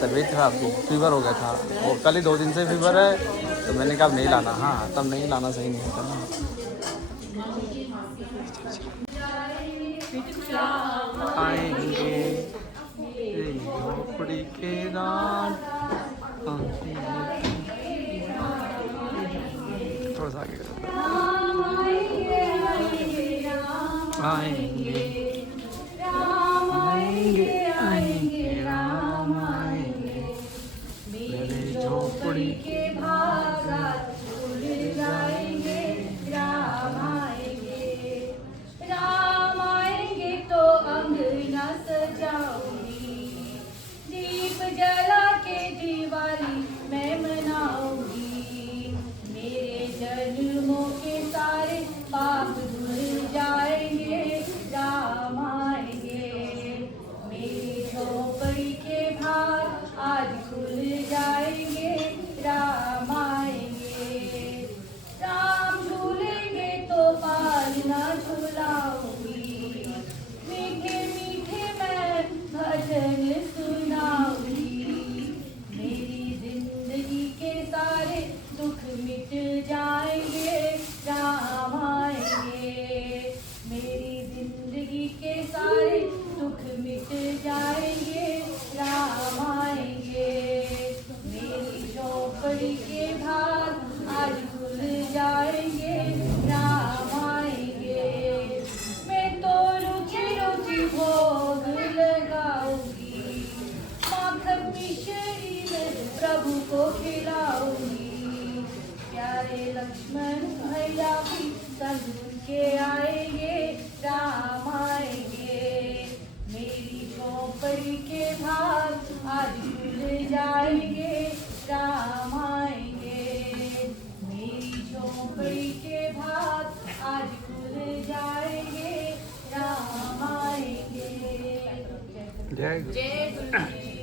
तबीयत खराब थी, फीवर हो गया था, और कल ही 2 दिन से फीवर है, तो मैंने कहा नहीं लाना। हाँ, तब नहीं लाना सही नहीं होता ना। आएंगे झोपड़ी के रात, थोड़ा सा आगे आएंगे आएंगे आएंगे राम आएंगे, मेरे झोपड़ी के भागात खुल जाएंगे, राम आएंगे। राम आएंगे तो अंगना सजाऊंगी, दीप जला के दिवाली मैं मनाऊंगी, मेरे जन्मों के सारे पाप धुल जाएंगे, राम आएंगे। मेरी झोपड़ी के भाग आज खुल जाएंगे, राम आएंगे। राम झूलेंगे तो पालना झूलाऊंगी, मीठे मीठे मैं भजन सुनाऊंगी, मेरी जिंदगी के सारे दुख मिट जाएंगे, राम आएंगे। मेरी जिंदगी के सारे दुख मिट जाएंगे, राम आएंगे। मेरी झोपड़ी के भाग आज खुल जाएंगे, राम आएंगे। मैं तो रुचि रुचि भोग लगाऊंगी, माखन मिश्री में प्रभु को खिलाऊंगी, प्यारे लक्ष्मण भैया भी संग के आएंगे, राम आएंगे। मेरी झोपड़ी के भाग आज खुल जाएंगे, राम आएंगे। मेरी झोपड़ी के भाग आज खुल जाएंगे, राम आएंगे। जय गुरु। जय गुरु जी।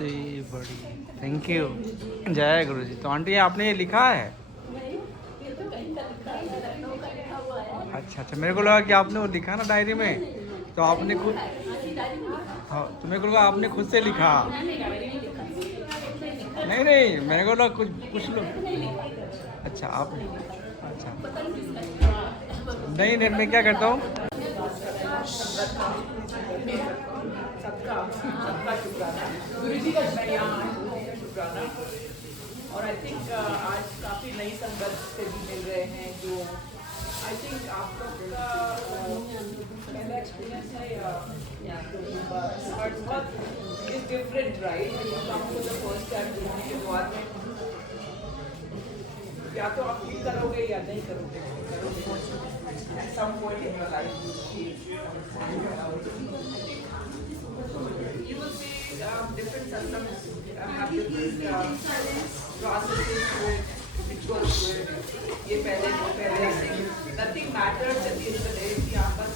से बड़ी। Thank you. जय गुरु जी। तो आंटी आपने ये लिखा है? अच्छा अच्छा, मेरे को लगा कि आपने वो लिखा ना डायरी में, तो आपने खुद, हाँ तो मेरे को लगा आपने खुद से लिखा। नहीं नहीं, मेरे को लगा कुछ लोग। अच्छा आप, अच्छा नहीं नहीं, मैं क्या करता हूँ, सबका शुक्राना गुरु जी का यहाँ शुक्राना। और आई थिंक आज काफ़ी नई संगत से भी मिल रहे हैं, जो आई थिंक आप लोग का पहला एक्सपीरियंस है या बहुत इज डिफरेंट राइट। आपको द फर्स्ट टाइम जुड़ने के बाद में या तो आप फील करोगे या नहीं करोगे, at some point in your life you will see different systems have different processes to it, rituals to it. ये पहले वो पहले, I think nothing matters at the end of the day कि आप बस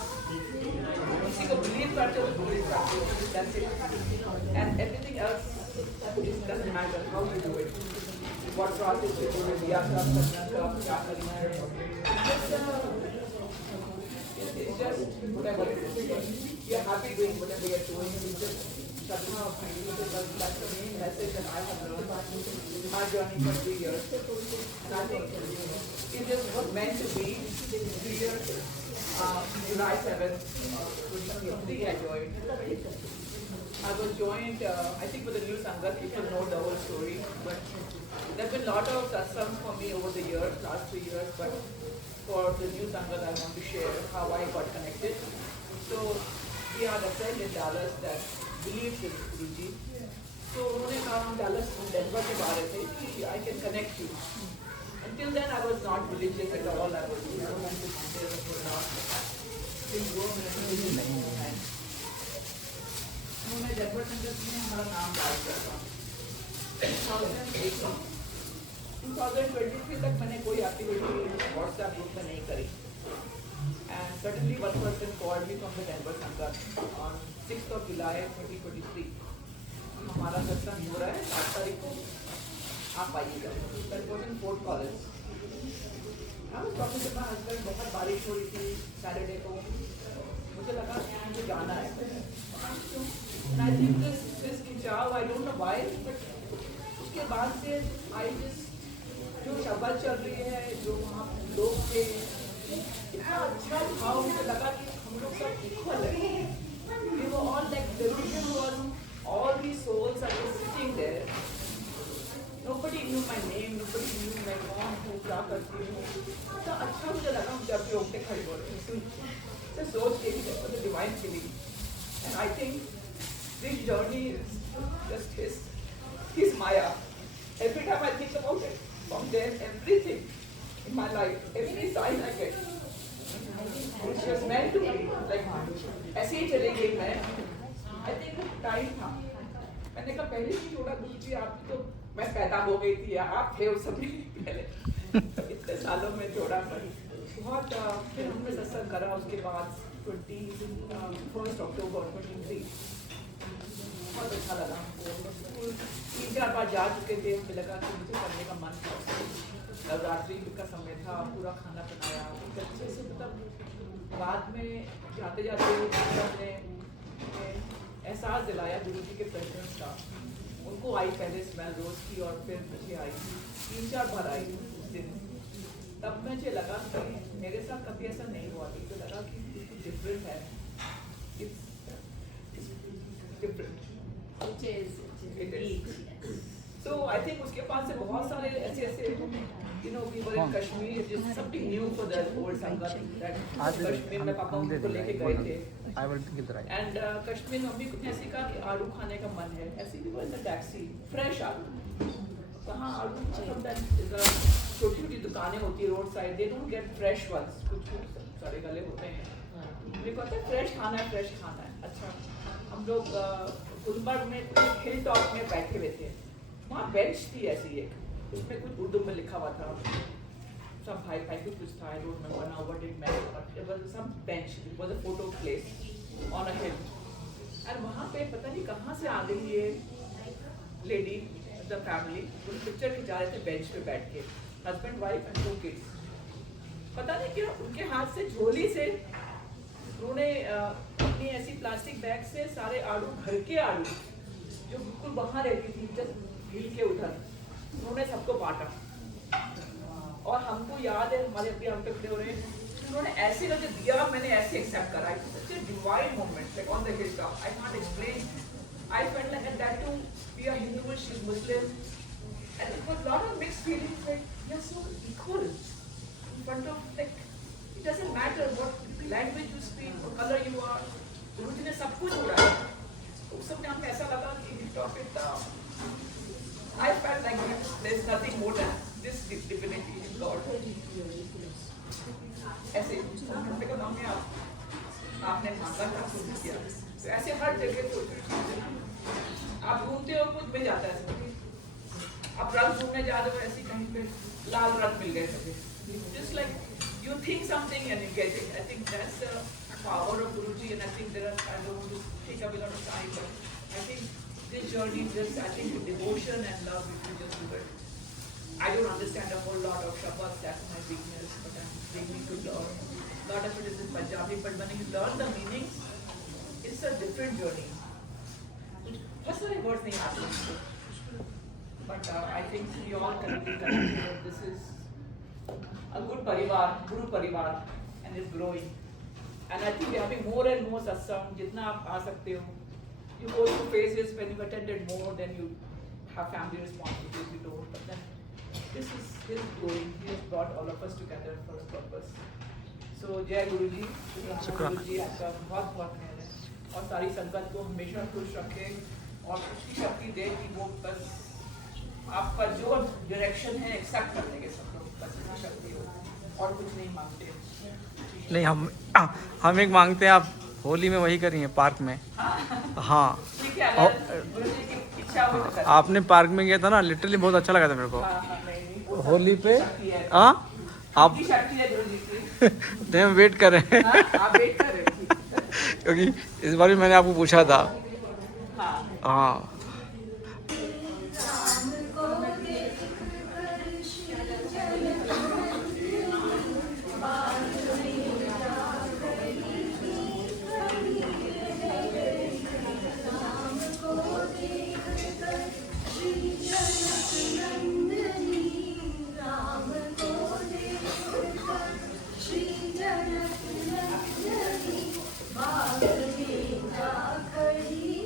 किसी को believe करते हो तो believe करते हो, that's it, and everything else doesn't matter how you do it, what process you do it, या कब करना कब क्या करना है, it's just whatever it is. You're happy doing whatever you're doing. It's just somehow that's the main message that I have learned in my journey for 3 years. And I think it just was meant to be 3 years. July 7th, 2023, I joined. I was joined, I think for the new Sangat, people know the whole story. But there have been a lot of satsangs for me over the years, last 3 years. But for the new Sangat, I want to share how I got connected. So we had a friend in Dallas that believes in Guruji. So उन्होंने कहा हम Dallas Denver से बाहर थे कि I can connect you. Until then I was not religious at all. I was never went to Mondays or not. Didn't go and उन्होंने Denver Sangat में हमारा नाम डाल दिया। 2023 तक मैंने कोई एक्टिविटी WhatsApp ग्रुप में नहीं करी। And suddenly one person called me from the Denver Sangat on 6th of July 2023. हमारा सत्संग हो रहा है 7 तारीख को, आप आइएगा। That was in Fort Collins. I was talking to my husband, बहुत बारिश हो रही थी Saturday को, मुझे लगा मुझे जाना है। And I think this खिंचाव, I don't know why, but उसके बाद से I just जो शब्द चल रही है, जो वहाँ लोग थे, इतना अच्छा भाव मुझे लगा कि हम लोग सब इक्वल है। We were all like the vision was all these souls are just sitting there. Nobody knew my name, nobody knew मैं कौन हूँ, क्या करती हूँ। इतना अच्छा मुझे लगा जब भी उठे खड़े हो रहे थे। तो सोच के भी for the divine feeling. And I think this journey is just his Maya. Every time I think about it, from there, everything in my life, every sign I get, which was meant to be, like, ऐसे ही चली गई मैं. I time था, मैंने कहा पहले ही जोड़ा गुरुजी आप तो, मैं पैदा हो गई थी, आप थे उस समय पहले, तो इतने सालों में जोड़ा पर बहुत। फिर हमने सत्संग करा उसके बाद 21 अक्टूबर 23 बहुत अच्छा लगा हमको। 3-4 बार जा चुके थे, हमें लगा कि मुझे करने का मन था। नवरात्रि का समय था, पूरा खाना बनाया अच्छे से, मतलब बाद में जाते जाते हमने एहसास दिलाया गुरुजी के प्रेजेंस का। उनको आई पहले स्मेल रोज की और फिर मुझे आई, 3-4 बार आई उस दिन। तब मुझे लगा कि मेरे साथ कभी ऐसा नहीं हुआ, तो लगा कि कुछ डिफरेंट है, डिफरेंट। So I think उसके पास से बहुत सारे ऐसे we were in Kashmir, just something new for the old Sangat that Kashmir में पापा उनको लेके गए थे। And कश्मीर में मम्मी को ऐसे कहा कि आलू खाने का मन है, ऐसे भी was a taxi, fresh आलू। कहाँ आलू, छोटी छोटी दुकानें होती है road side, they don't get fresh ones, कुछ सारे गले होते हैं। मेरे को आता है फ्रेश खाना है, फ्रेश खाना है। अच्छा, हम लोग गुलबर्ग में हिल टॉप में बैठे हुए थे, वहाँ बेंच थी ऐसी एक, उसमें कुछ उर्दू में लिखा हुआ था, सब भाई कुछ था, I don't remember now what it meant, but it was some bench, it was a photo place on a hill, and वहाँ पे पता नहीं कहाँ से आ गई ये लेडी, the family, वो पिक्चर खिंचा रहे थे बेंच पे बैठ के, husband, wife and 2 kids, पता नहीं क्यों उनके हाथ से झोली से उन्होंने अपनी ऐसी प्लास्टिक बैग से सारे आलू, घर के आलू जो बिल्कुल वहाँ रहती थी जस्ट हिल के उधर, उन्होंने सबको बांटा। और हमको याद है, हमारे अभी हम पे खड़े हो रहे हैं, उन्होंने ऐसे करके दिया, मैंने ऐसे एक्सेप्ट करा। It's such a divine moment, like on the hill top, I can't explain. I felt like that too we are Hindu, she is Muslim, and it was lot of mixed feelings, like we are so equal in front of, like it doesn't matter what language you speak, what colour you are, Guruji ने सब कुछ उड़ाया। उस समय हमें ऐसा लगा कि हिल टॉप इतना, I felt like there's nothing more than this divinity in God. ऐसे हमने कहा मम्मी आपने मांगा था कुछ किया, तो ऐसे हर जगह छोटी चीजें ना, आप घूमते हो कुछ मिल जाता है सब, आप रंग घूमने जा रहे हो ऐसे कहीं पे लाल रंग मिल गए सभी, just like you think something and you get it. I think that's the power of Guruji, and I think I don't want to take up a lot of time, but I think this journey just, I think with devotion and love, if you just do it. I don't understand a whole lot of Shabbat, that's my weakness, but I'm beginning to learn. A lot of it is in Punjabi, but when you learn the meanings, it's a different journey. That's why words nahi aate. But I think we all can be connected. This is a good parivar, Guru parivar, and it's growing. And I think we're having more and more satsang, jitna aap aa sakte ho. You go through phases when you've attended more, then you have family responsibilities, you don't. But then this is growing. He has brought all of us together for a purpose. So Jai Guruji, Guruji आपका बहुत बहुत मेहर है, और सारी संगत को हमेशा खुश रखे और उसकी शक्ति दे कि वो बस आपका जो डायरेक्शन है एक्सेप्ट करने के सब लोग, बस इतनी शक्ति हो, और कुछ नहीं मांगते। नहीं, हम एक मांगते हैं, आप होली में वही करिए पार्क में। हाँ, आपने पार्क में गया था ना, लिटरली बहुत अच्छा लगा था मेरे को होली पे। हाँ, आप वेट कर रहे हैं क्योंकि इस बार भी मैंने आपको पूछा था। हाँ, खड़ी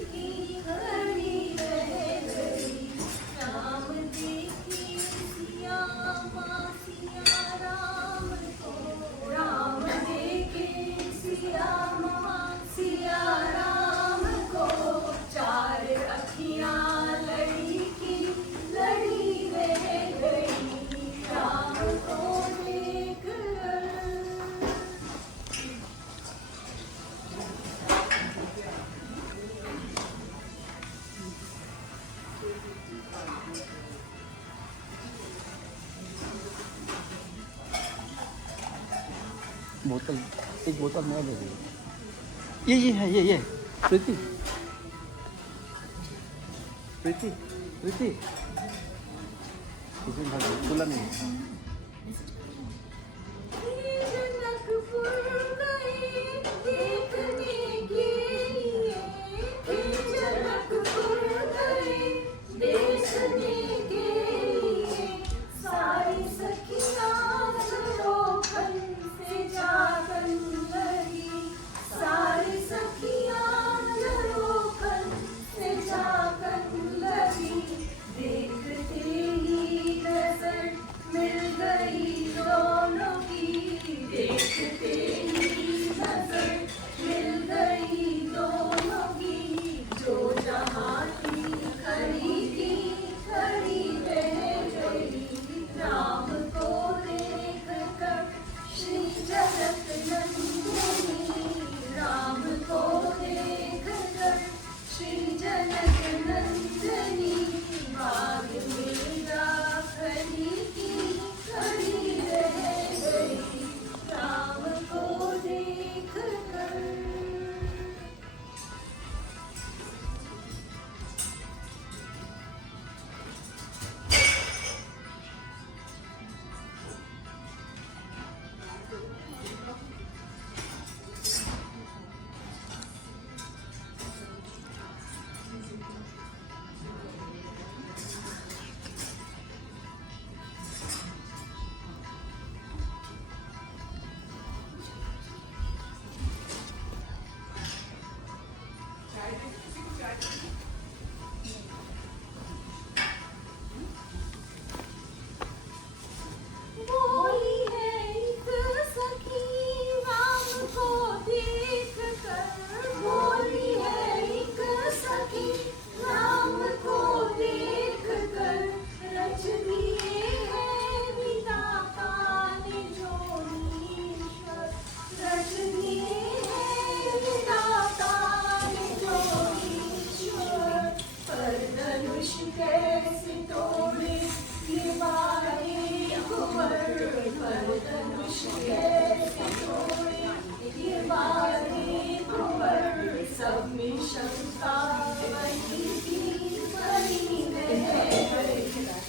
बोतल, एक बोतल मैं दे दी। ये है, ये प्रीति प्रीति प्रीति खुला नहीं है।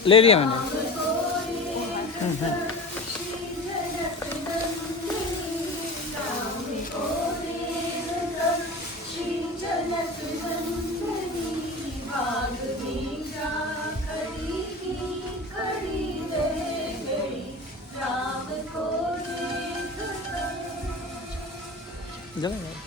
ले लिया मैंने। जगह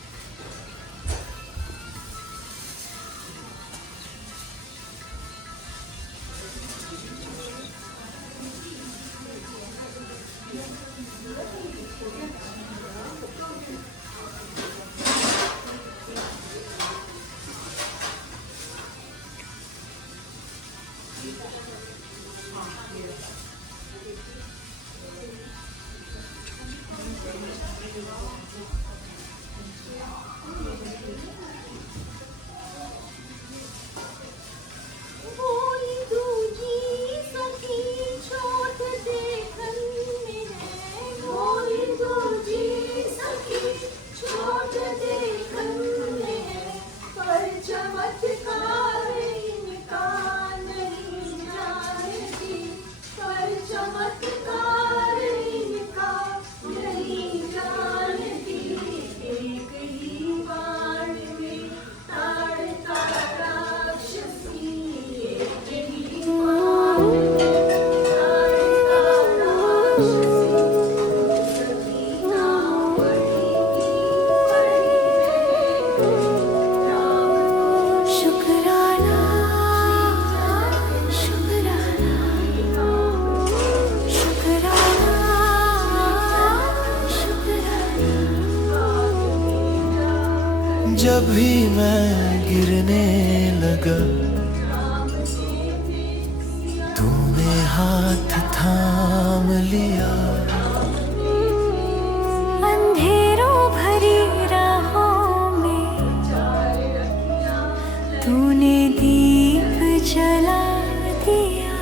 जब भी मैं गिरने लगा तूने हाथ थाम लिया। अंधेरों भरी राहों में तूने दीप जला दिया।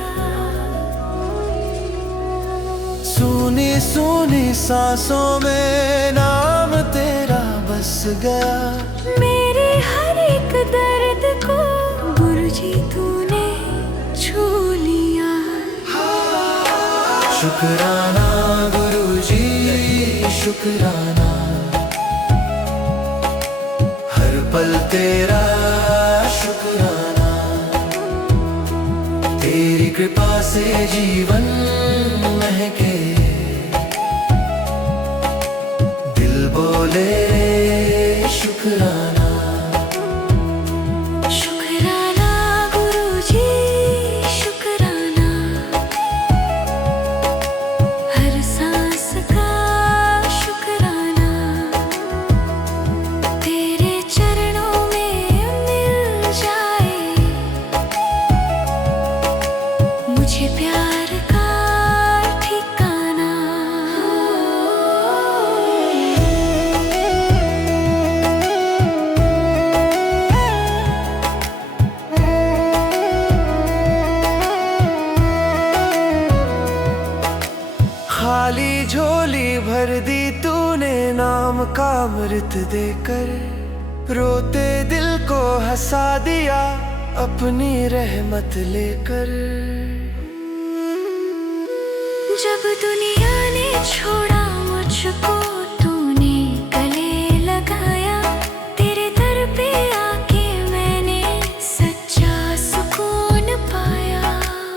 सूनी सूनी सांसों में नाम तेरा बस गया। मेरे हर एक दर्द को गुरुजी तूने छू लिया। शुक्राना गुरुजी शुक्राना, हर पल तेरा शुक्राना। तेरी कृपा से जीवन महके, दिल बोले शुक्राना। शुक्राना गुरुजी शुक्राना, हर सांस का शुक्राना। तेरे चरणों में मिल जाए मुझे प्यार का ठिकाना। खाली झोली भर दी तूने नाम का अमृत देकर। रोते दिल को हंसा दिया अपनी रहमत लेकर। जब दुनिया ने छोड़ा मुझको तूने गले लगाया। तेरे दर पे आके मैंने सच्चा सुकून पाया।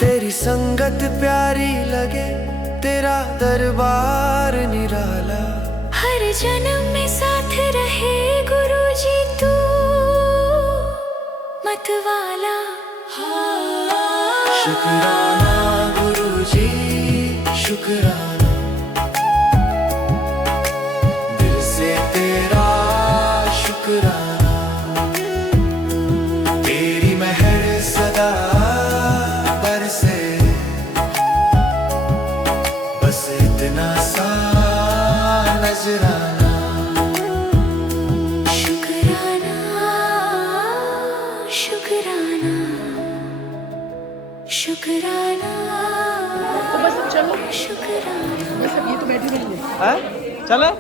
तेरी संगत प्यारी लगे, तेरा दरबार निराला। हर जन्म में साथ रहे गुरुजी तू मतवाला। शुक्राना गुरुजी शुक्राना, दिल से तेरा शुक्राना। तेरी मेहर सदा बरसे, बस इतना सा नजराना। शुक्राना शुक्राना शुक्राना तो बस अब चलो, शुक्राना। बस अब ये तो बैठी रही है। हैं? चले